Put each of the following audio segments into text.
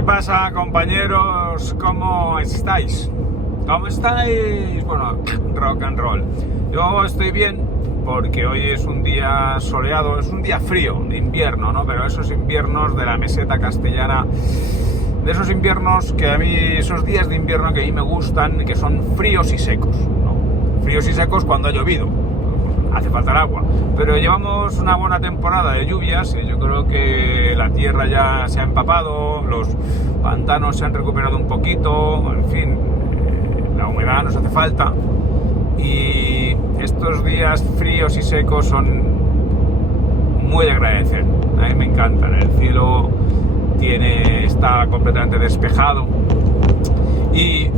¿Qué pasa, compañeros? ¿Cómo estáis? ¿Cómo estáis? Bueno, rock and roll. Yo estoy bien porque hoy es un día soleado, es un día frío, de invierno, ¿no? Pero esos inviernos de la meseta castellana, de esos inviernos que a mí, esos días de invierno que a mí me gustan, que son fríos y secos, ¿no? Fríos y secos cuando ha llovido, hace falta el agua. Pero llevamos una buena temporada de lluvias y yo creo que la tierra ya se ha empapado, los pantanos se han recuperado un poquito, en fin, la humedad nos hace falta. Y estos días fríos y secos son muy de agradecer. A mí me encantan. El cielo está completamente despejado y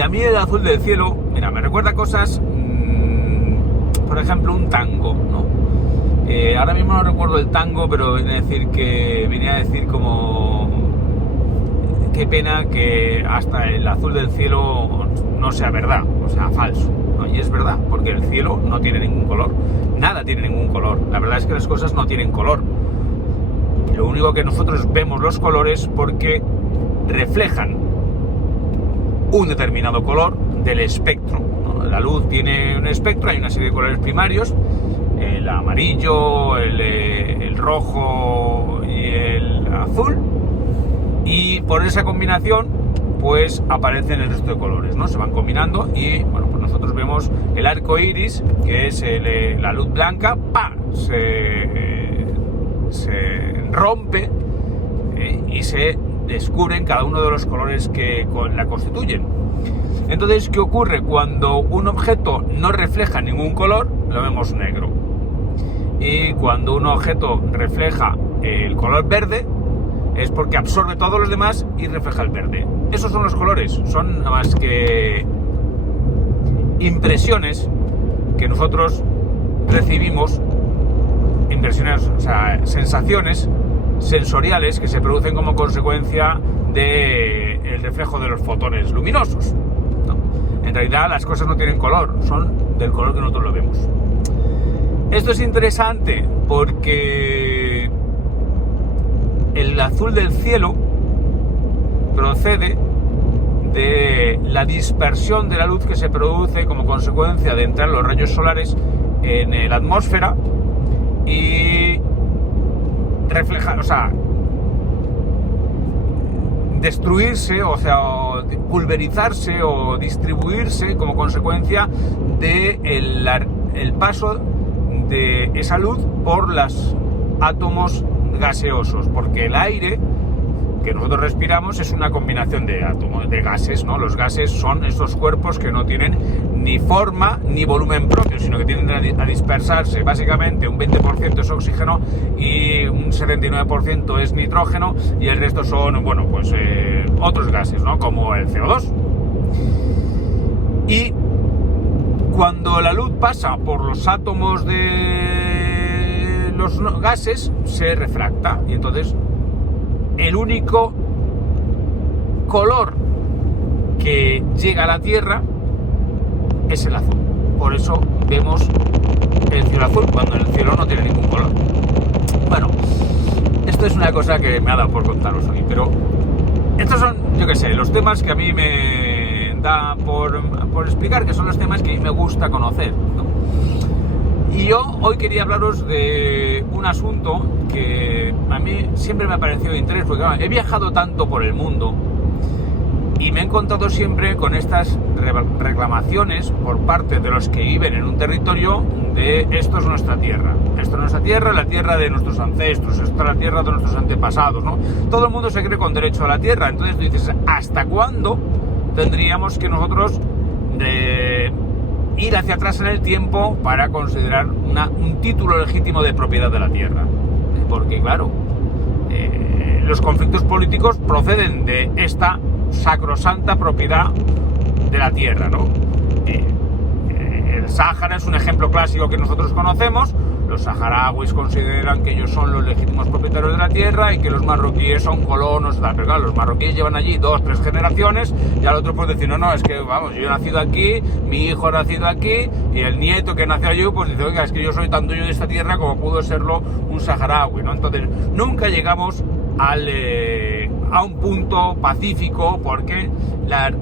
a mí el azul del cielo, mira, me recuerda cosas, por ejemplo, un tango, ¿no? Ahora mismo no recuerdo el tango, pero venía a decir como qué pena que hasta el azul del cielo no sea verdad, o sea, falso, ¿no? Y es verdad, porque el cielo no tiene ningún color, nada tiene ningún color. La verdad es que las cosas no tienen color. Lo único que nosotros vemos los colores porque reflejan un determinado color del espectro, ¿no? La luz tiene un espectro, hay una serie de colores primarios, el amarillo, el rojo y el azul, y por esa combinación pues aparecen el resto de colores, ¿no? Se van combinando y bueno, pues nosotros vemos el arco iris, que es la luz blanca, ¡pam!, se rompe y se descubren cada uno de los colores que la constituyen. Entonces, ¿qué ocurre? Cuando un objeto no refleja ningún color, lo vemos negro. Y cuando un objeto refleja el color verde, es porque absorbe todos los demás y refleja el verde. Esos son los colores, son nada más que impresiones que nosotros recibimos, o sea, sensaciones sensoriales que se producen como consecuencia del reflejo de los fotones luminosos, ¿no? En realidad las cosas no tienen color, son del color que nosotros lo vemos. Esto es interesante porque el azul del cielo procede de la dispersión de la luz que se produce como consecuencia de entrar los rayos solares en la atmósfera y reflejar, o sea, destruirse, o sea, pulverizarse o distribuirse como consecuencia de el paso de esa luz por los átomos gaseosos, porque el aire que nosotros respiramos es una combinación de átomos, de gases, ¿no? Los gases son estos cuerpos que no tienen ni forma ni volumen propio, sino que tienden a dispersarse. Básicamente un 20% es oxígeno y un 79% es nitrógeno y el resto son, bueno, pues otros gases, ¿no? Como el CO2. Y cuando la luz pasa por los átomos de los gases, se refracta y entonces el único color que llega a la Tierra es el azul. Por eso vemos el cielo azul cuando el cielo no tiene ningún color. Bueno, esto es una cosa que me ha dado por contaros hoy, pero estos son, yo qué sé, los temas que a mí me da por explicar, que son los temas que a mí me gusta conocer, ¿no? Y yo hoy quería hablaros de un asunto que a mí siempre me ha parecido de interés, porque claro, he viajado tanto por el mundo y me he encontrado siempre con estas reclamaciones por parte de los que viven en un territorio de esto es nuestra tierra, esto es nuestra tierra, la tierra de nuestros ancestros, esto es la tierra de nuestros antepasados, ¿no? Todo el mundo se cree con derecho a la tierra, entonces tú dices, ¿hasta cuándo tendríamos que nosotros ir hacia atrás en el tiempo para considerar un título legítimo de propiedad de la tierra? Porque claro, los conflictos políticos proceden de esta sacrosanta propiedad de la tierra, ¿no? El Sáhara es un ejemplo clásico que nosotros conocemos. los saharauis consideran que ellos son los legítimos propietarios de la tierra y que los marroquíes son colonos, pero claro, los marroquíes llevan allí 2 o 3 generaciones y al otro pues decir, no, es que vamos, yo he nacido aquí, mi hijo ha nacido aquí y el nieto que nació allí pues dice, oiga, es que yo soy tan dueño de esta tierra como pudo serlo un saharaui, ¿no? Entonces nunca llegamos a un punto pacífico porque la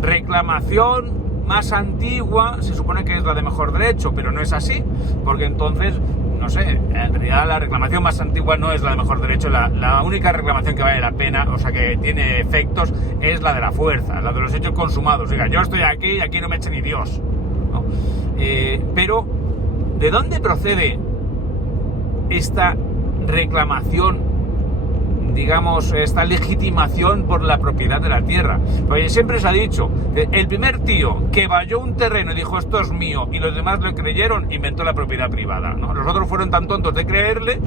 reclamación más antigua se supone que es la de mejor derecho, pero no es así, porque entonces, no sé, en realidad la reclamación más antigua no es la de mejor derecho, la única reclamación que vale la pena, o sea que tiene efectos, es la de la fuerza, la de los hechos consumados. Oiga, yo estoy aquí y aquí no me eche ni Dios, ¿no? Pero, ¿de dónde procede esta reclamación, digamos, esta legitimación por la propiedad de la tierra? Porque siempre se ha dicho, el primer tío que valló un terreno y dijo esto es mío y los demás le creyeron, inventó la propiedad privada, ¿no? Los otros fueron tan tontos de creerle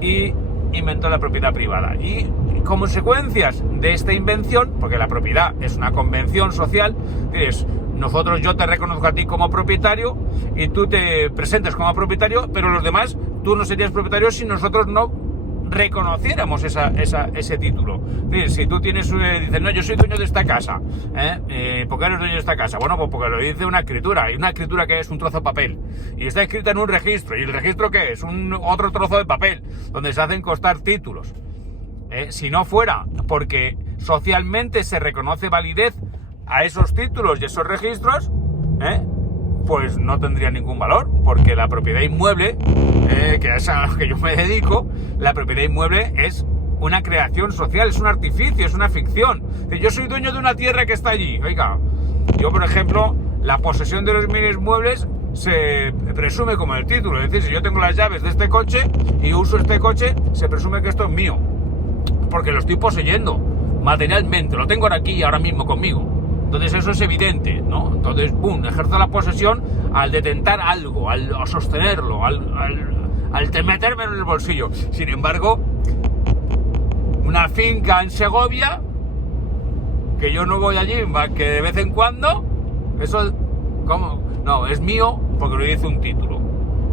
y inventó la propiedad privada. Y consecuencias de esta invención, porque la propiedad es una convención social, es yo te reconozco a ti como propietario y tú te presentes como propietario, pero los demás, tú no serías propietario si nosotros no reconociéramos ese título. Si tú dices, no, yo soy dueño de esta casa, ¿por qué eres dueño de esta casa? Bueno, pues porque lo dice una escritura, y una escritura que es un trozo de papel, y está escrita en un registro, y el registro ¿qué es? Otro trozo de papel, donde se hacen constar títulos. Si no fuera porque socialmente se reconoce validez a esos títulos y esos registros, pues no tendría ningún valor, porque la propiedad inmueble, que es a lo que yo me dedico, la propiedad inmueble es una creación social, es un artificio, es una ficción. Yo soy dueño de una tierra que está allí. Oiga, yo por ejemplo, la posesión de los bienes muebles se presume como el título, es decir, si yo tengo las llaves de este coche y uso este coche, se presume que esto es mío, porque lo estoy poseyendo materialmente, lo tengo aquí ahora mismo conmigo. Entonces eso es evidente, ¿no? Entonces, ¡pum!, ejerzo la posesión al detentar algo, al sostenerlo, al meterme en el bolsillo. Sin embargo, una finca en Segovia, que yo no voy allí más que de vez en cuando, eso, ¿cómo? No, es mío porque lo dice un título.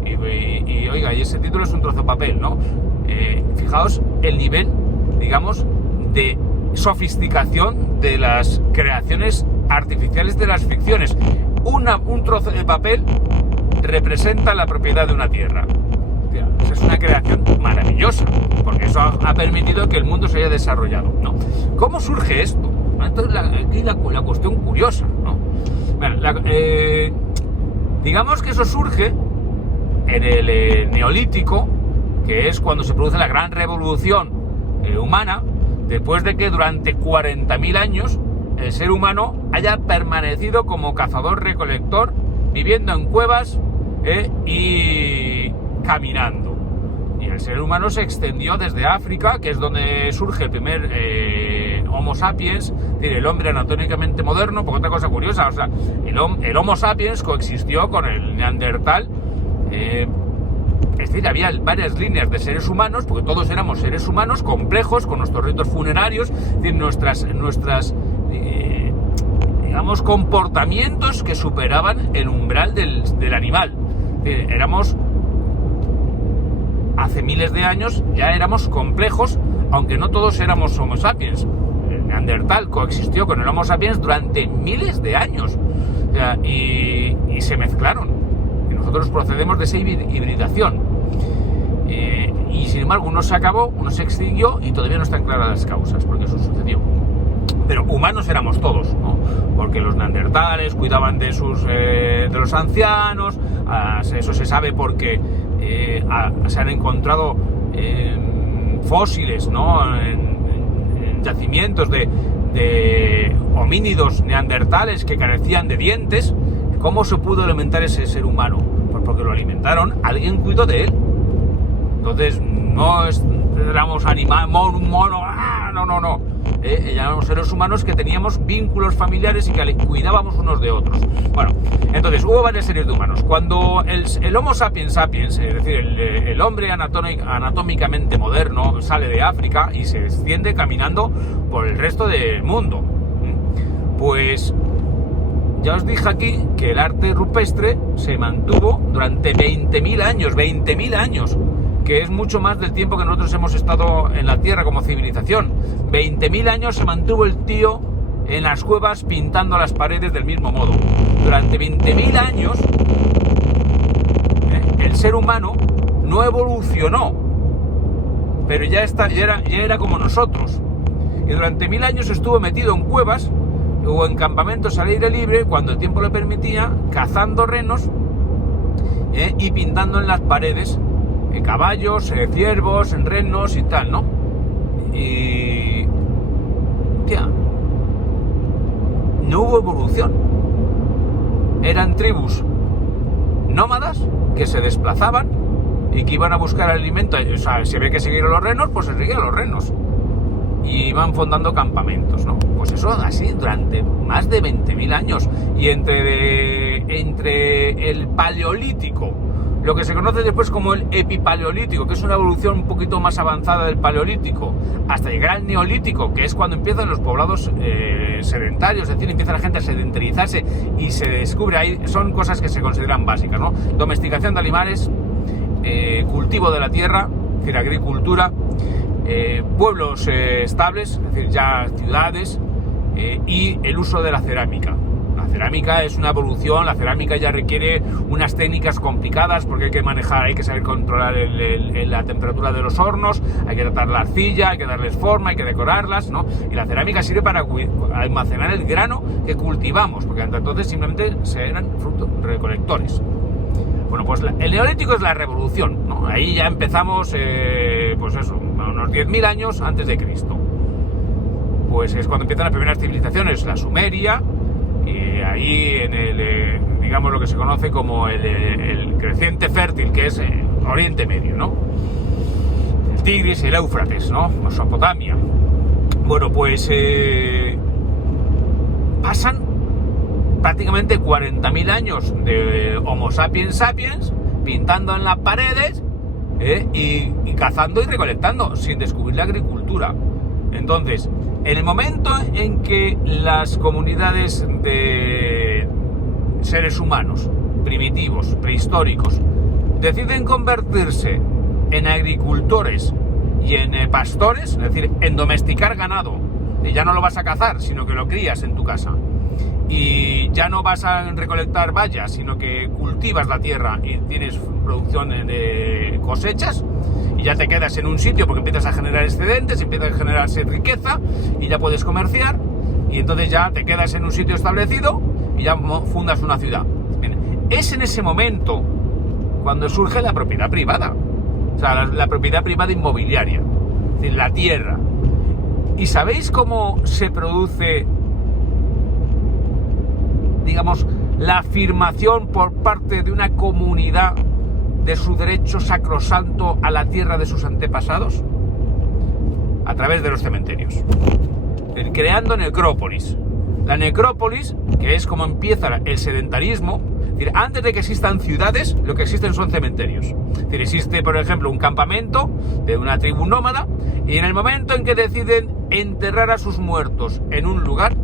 Y oiga, y ese título es un trozo de papel, ¿no? Fijaos el nivel, digamos, de sofisticación de las creaciones artificiales de las ficciones. Un trozo de papel representa la propiedad de una tierra. Es una creación maravillosa, porque eso ha permitido que el mundo se haya desarrollado, ¿no? ¿Cómo surge esto? Entonces, aquí la cuestión curiosa, ¿no? Bueno, digamos que eso surge en el Neolítico, que es cuando se produce la gran revolución humana, después de que durante 40.000 años el ser humano haya permanecido como cazador-recolector, viviendo en cuevas y caminando. Y el ser humano se extendió desde África, que es donde surge el primer Homo sapiens, el hombre anatómicamente moderno. Porque otra cosa curiosa, o sea, el Homo sapiens coexistió con el Neandertal. Es decir, había varias líneas de seres humanos, porque todos éramos seres humanos complejos, con nuestros ritos funerarios, es decir, nuestras digamos, comportamientos que superaban el umbral del animal. Es decir, éramos, hace miles de años, ya éramos complejos, aunque no todos éramos Homo sapiens. El Neandertal coexistió con el Homo sapiens durante miles de años, o sea, y se mezclaron. Nosotros procedemos de esa hibridación. Y sin embargo, uno se acabó, uno se extinguió y todavía no están claras las causas, porque eso sucedió. Pero humanos éramos todos, ¿no? Porque los neandertales cuidaban de los ancianos, eso se sabe porque se han encontrado fósiles, ¿no? En yacimientos de homínidos neandertales que carecían de dientes. ¿Cómo se pudo alimentar ese ser humano? Pues porque lo alimentaron, alguien cuidó de él. Entonces, no éramos animales, mono, no. Éramos seres humanos que teníamos vínculos familiares y que cuidábamos unos de otros. Bueno, entonces, hubo varias series de humanos. Cuando el Homo sapiens sapiens, es decir, el hombre anatómicamente moderno, sale de África y se extiende caminando por el resto del mundo, pues ya os dije aquí que el arte rupestre se mantuvo durante 20.000 años, 20.000 años, que es mucho más del tiempo que nosotros hemos estado en la Tierra como civilización. 20.000 años se mantuvo el tío en las cuevas pintando las paredes del mismo modo. Durante 20.000 años el ser humano no evolucionó, pero ya era como nosotros. Y durante 1000 años estuvo metido en cuevas o en campamentos al aire libre, cuando el tiempo lo permitía, cazando renos y pintando en las paredes caballos, ciervos, renos y tal, ¿no? Y... tía, no hubo evolución. Eran tribus nómadas que se desplazaban y que iban a buscar alimento. O sea, si había que seguir a los renos, pues se seguían los renos. Y iban fundando campamentos, ¿no? Pues eso así durante más de 20.000 años. Y entre el paleolítico, lo que se conoce después como el epipaleolítico, que es una evolución un poquito más avanzada del paleolítico, hasta llegar al neolítico, que es cuando empiezan los poblados sedentarios, es decir, empieza la gente a sedentarizarse y se descubre ahí, son cosas que se consideran básicas, ¿no? Domesticación de animales, cultivo de la tierra, es decir, agricultura, pueblos estables, es decir, ya ciudades, y el uso de la cerámica. La cerámica es una evolución, la cerámica ya requiere unas técnicas complicadas porque hay que manejar, hay que saber controlar la temperatura de los hornos, hay que tratar la arcilla, hay que darles forma, hay que decorarlas, ¿no? Y la cerámica sirve para almacenar el grano que cultivamos, porque hasta entonces simplemente eran frutos recolectores. Bueno, pues el neolítico es la revolución, ¿no? Ahí ya empezamos, pues eso, unos 10.000 años antes de Cristo. Pues es cuando empiezan las primeras civilizaciones, la Sumeria, y ahí en el, digamos, lo que se conoce como el creciente fértil, que es Oriente Medio, ¿no? El Tigris y el Éufrates, ¿no? Mesopotamia. Bueno, pues pasan prácticamente 40.000 años de Homo sapiens sapiens pintando en las paredes y cazando y recolectando sin descubrir la agricultura. Entonces, en el momento en que las comunidades de seres humanos primitivos, prehistóricos, deciden convertirse en agricultores y en pastores, es decir, en domesticar ganado, y ya no lo vas a cazar, sino que lo crías en tu casa, y ya no vas a recolectar bayas, sino que cultivas la tierra y tienes producción de cosechas, y ya te quedas en un sitio porque empiezas a generar excedentes, empieza a generarse riqueza y ya puedes comerciar, y entonces ya te quedas en un sitio establecido y ya fundas una ciudad. Bien, es en ese momento cuando surge la propiedad privada, o sea, la propiedad privada inmobiliaria, es decir, la tierra. ¿Y sabéis cómo se produce, digamos, la afirmación por parte de una comunidad de su derecho sacrosanto a la tierra de sus antepasados? A través de los cementerios, creando necrópolis. La necrópolis, que es como empieza el sedentarismo, es decir, antes de que existan ciudades, lo que existen son cementerios. Es decir, existe, por ejemplo, un campamento de una tribu nómada, y en el momento en que deciden enterrar a sus muertos en un lugar,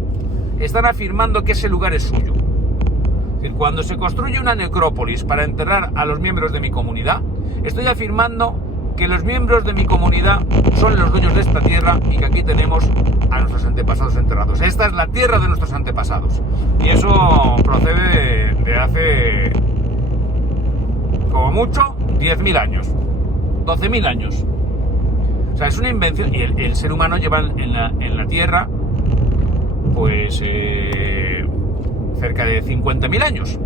están afirmando que ese lugar es suyo. Es decir, cuando se construye una necrópolis para enterrar a los miembros de mi comunidad, estoy afirmando que los miembros de mi comunidad son los dueños de esta tierra y que aquí tenemos a nuestros antepasados enterrados. Esta es la tierra de nuestros antepasados. Y eso procede de hace, como mucho, 10.000 años, 12.000 años. O sea, es una invención. Y el ser humano lleva en la tierra, pues, cerca de 50.000 años.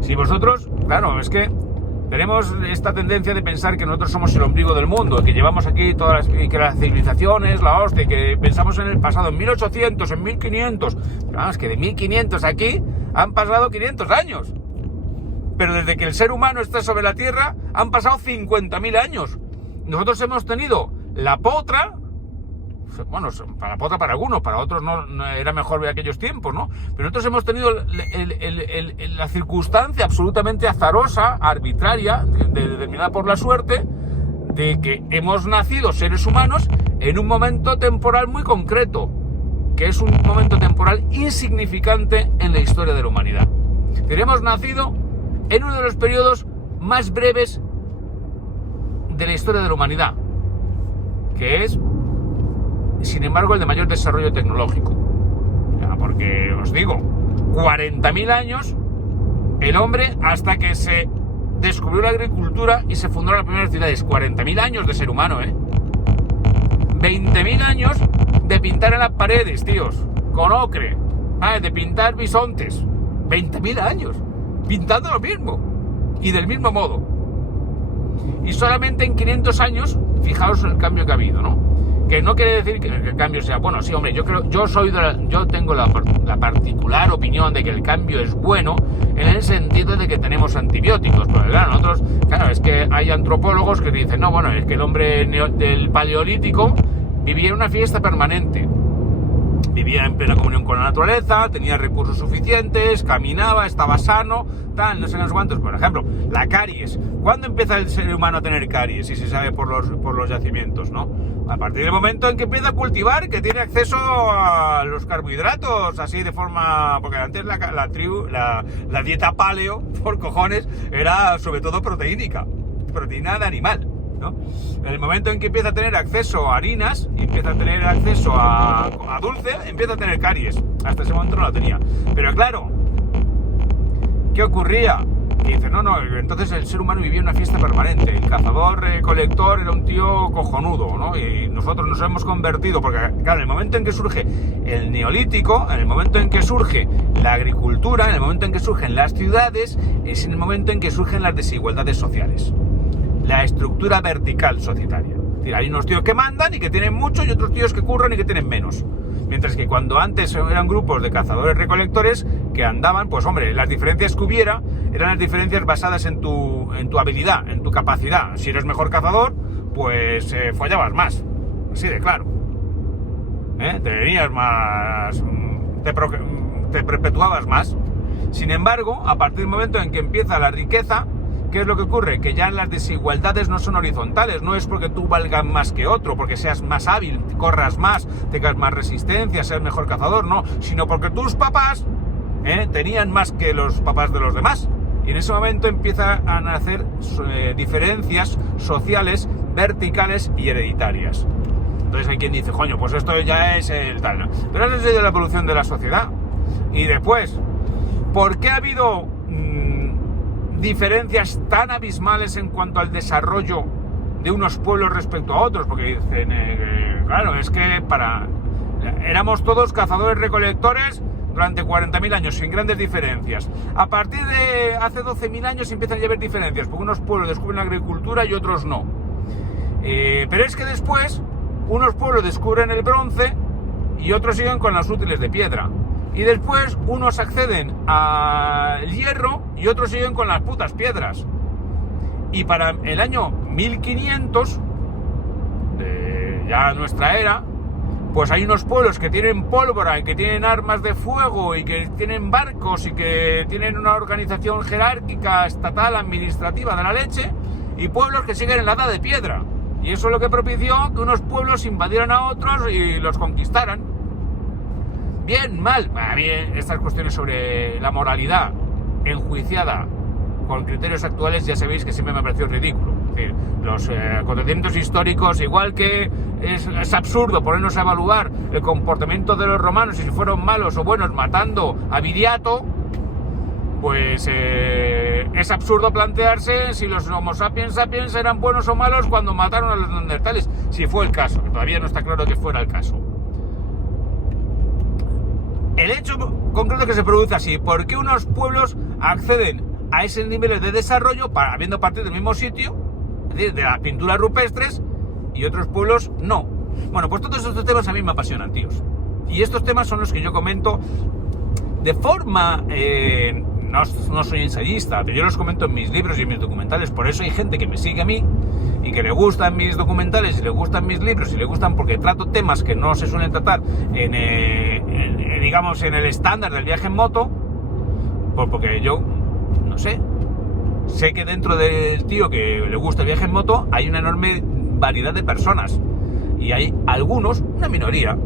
Si vosotros, claro, es que tenemos esta tendencia de pensar que nosotros somos el ombligo del mundo, que llevamos aquí todas que las civilizaciones, la hostia, que pensamos en el pasado, en 1800, en 1500. Pero vamos, que de 1500 aquí han pasado 500 años. Pero desde que el ser humano está sobre la Tierra han pasado 50.000 años. Nosotros hemos tenido la potra. Bueno, para la potra para algunos, para otros no era mejor ver aquellos tiempos, ¿no? Pero nosotros hemos tenido la circunstancia absolutamente azarosa, arbitraria, determinada por la suerte, de que hemos nacido seres humanos en un momento temporal muy concreto. que es un momento temporal insignificante en la historia de la humanidad. Hemos nacido en uno de los periodos más breves de la historia de la humanidad, que es, sin embargo, el de mayor desarrollo tecnológico. Porque, os digo, 40.000 años el hombre hasta que se descubrió la agricultura y se fundaron las primeras ciudades. 40.000 años de ser humano, 20.000 años de pintar en las paredes, tíos, con ocre, de pintar bisontes. 20.000 años pintando lo mismo y del mismo modo. Y solamente en 500 años, fijaos el cambio que ha habido, ¿no? Que no quiere decir que el cambio sea bueno. Sí, hombre, yo tengo la particular opinión de que el cambio es bueno en el sentido de que tenemos antibióticos. Porque claro, es que hay antropólogos que dicen, no, bueno, es que el hombre del paleolítico vivía en una fiesta permanente. Vivía en plena comunión con la naturaleza, tenía recursos suficientes, caminaba, estaba sano, tal, no sé cuántos. Por ejemplo, la caries. ¿Cuándo empieza el ser humano a tener caries? Si se sabe por los yacimientos, ¿no? A partir del momento en que empieza a cultivar, que tiene acceso a los carbohidratos, así de forma... Porque antes la dieta paleo, por cojones, era sobre todo proteínica, proteína de animal, ¿no? En el momento en que empieza a tener acceso a harinas, y empieza a tener acceso a dulce, empieza a tener caries. Hasta ese momento no la tenía. Pero claro, ¿qué ocurría? Y dice, no, entonces el ser humano vivía en una fiesta permanente. El cazador-recolector era un tío cojonudo, ¿no? Y nosotros nos hemos convertido, porque claro, en el momento en que surge el neolítico, en el momento en que surge la agricultura, en el momento en que surgen las ciudades, es en el momento en que surgen las desigualdades sociales. La estructura vertical societaria. Es decir, hay unos tíos que mandan y que tienen mucho y otros tíos que curran y que tienen menos. Mientras que cuando antes eran grupos de cazadores-recolectores que andaban, pues hombre, las diferencias que hubiera eran las diferencias basadas en tu habilidad, en tu capacidad. Si eres mejor cazador, pues follabas más. Así de claro. Tenías más... Te perpetuabas más. Sin embargo, a partir del momento en que empieza la riqueza, ¿qué es lo que ocurre? Que ya las desigualdades no son horizontales, no es porque tú valgas más que otro, porque seas más hábil, corras más, tengas más resistencia, seas mejor cazador, no, sino porque tus papás tenían más que los papás de los demás. Y en ese momento empiezan a nacer diferencias sociales, verticales y hereditarias. Entonces hay quien dice, coño, pues esto ya es el tal, ¿no? Pero eso es la evolución de la sociedad. Y después, ¿por qué ha habido diferencias tan abismales en cuanto al desarrollo de unos pueblos respecto a otros? Porque dicen, claro, es que éramos todos cazadores-recolectores durante 40.000 años, sin grandes diferencias. A partir de hace 12.000 años empiezan a haber diferencias, porque unos pueblos descubren la agricultura y otros no. Pero es que después, unos pueblos descubren el bronce y otros siguen con las útiles de piedra. Y después unos acceden al hierro y otros siguen con las putas piedras. Y para el año 1500, de ya nuestra era, pues hay unos pueblos que tienen pólvora y que tienen armas de fuego y que tienen barcos y que tienen una organización jerárquica, estatal, administrativa de la leche, y pueblos que siguen en la edad de piedra. Y eso es lo que propició que unos pueblos invadieran a otros y los conquistaran. Bien, mal. A mí estas cuestiones sobre la moralidad enjuiciada con criterios actuales ya sabéis que siempre me ha parecido ridículo. Es decir, los acontecimientos históricos, igual que es absurdo ponernos a evaluar el comportamiento de los romanos y si fueron malos o buenos matando a Viriato, pues es absurdo plantearse si los Homo sapiens sapiens eran buenos o malos cuando mataron a los neandertales, si fue el caso, que todavía no está claro que fuera el caso. El hecho concreto que se produce así, ¿por qué unos pueblos acceden a esos niveles de desarrollo habiendo partido del mismo sitio, es decir, de las pinturas rupestres, y otros pueblos no? Bueno, pues todos estos temas a mí me apasionan, tíos. Y estos temas son los que yo comento de forma... no soy ensayista, pero yo los comento en mis libros y en mis documentales. Por eso hay gente que me sigue a mí y que le gustan mis documentales y le gustan mis libros y le gustan porque trato temas que no se suelen tratar digamos en el estándar del viaje en moto, porque yo no sé que dentro del tío que le gusta el viaje en moto hay una enorme variedad de personas y hay algunos, una minoría,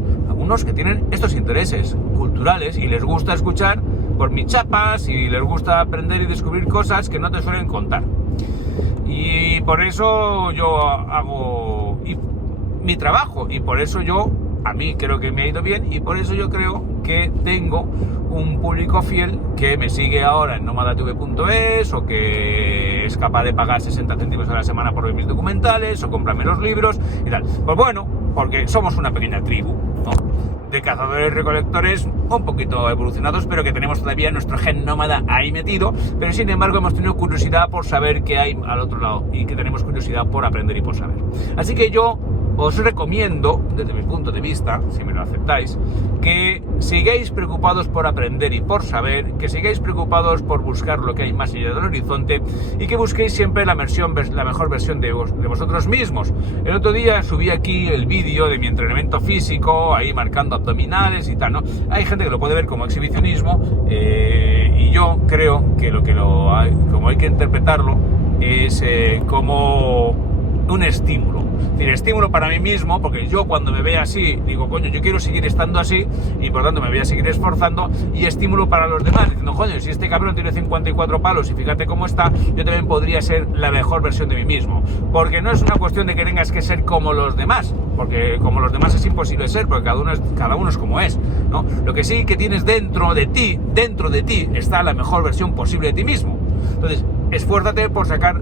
algunos que tienen estos intereses culturales y les gusta escuchar por mis chapas y les gusta aprender y descubrir cosas que no te suelen contar. Y por eso yo hago mi trabajo, y por eso a mí creo que me ha ido bien, y por eso yo creo que tengo un público fiel que me sigue ahora en nomadatv.es, o que es capaz de pagar 60 céntimos a la semana por ver mis documentales o comprarme los libros y tal. Pues bueno, porque somos una pequeña tribu, ¿no?, de cazadores-recolectores un poquito evolucionados, pero que tenemos todavía nuestro gen nómada ahí metido, pero sin embargo hemos tenido curiosidad por saber qué hay al otro lado, y que tenemos curiosidad por aprender y por saber. Así que yo os recomiendo, desde mi punto de vista, si me lo aceptáis, que sigáis preocupados por aprender y por saber, que sigáis preocupados por buscar lo que hay más allá del horizonte, y que busquéis siempre la mejor versión de vosotros mismos. El otro día subí aquí el vídeo de mi entrenamiento físico, ahí marcando abdominales y tal, ¿no? Hay gente que lo puede ver como exhibicionismo, y yo creo que como hay que interpretarlo es como un estímulo. Es decir, estímulo para mí mismo, porque yo cuando me vea así, digo, coño, yo quiero seguir estando así, y por tanto me voy a seguir esforzando, y estímulo para los demás, diciendo, coño, si este cabrón tiene 54 palos y fíjate cómo está, yo también podría ser la mejor versión de mí mismo. Porque no es una cuestión de que tengas que ser como los demás, porque como los demás es imposible ser, porque cada uno es como es, ¿no? Lo que sí que tienes dentro de ti está la mejor versión posible de ti mismo. Entonces, esfuérzate por sacar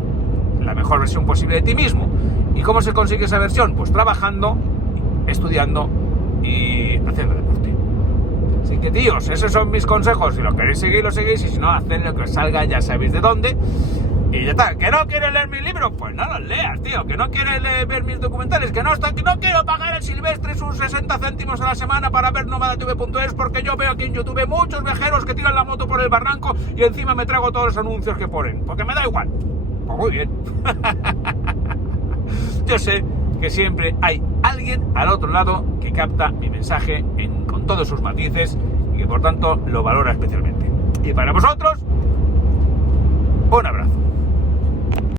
la mejor versión posible de ti mismo. ¿Y cómo se consigue esa versión? Pues trabajando, estudiando y haciendo deporte. Así que, tíos, esos son mis consejos. Si lo queréis seguir, lo seguís, y si no, haced lo que os salga, ya sabéis de dónde. Y ya está. ¿Que no quieres leer mis libros? Pues no los leas, tío. ¿Que no quieres ver mis documentales? Que no quiero pagar al Silvestre sus 60 céntimos a la semana para ver nomadatv.es, porque yo veo aquí en YouTube muchos viajeros que tiran la moto por el barranco y encima me trago todos los anuncios que ponen. Porque me da igual. Pues muy bien. Yo sé que siempre hay alguien al otro lado que capta mi mensaje con todos sus matices, y que por tanto lo valora especialmente. Y para vosotros, un abrazo.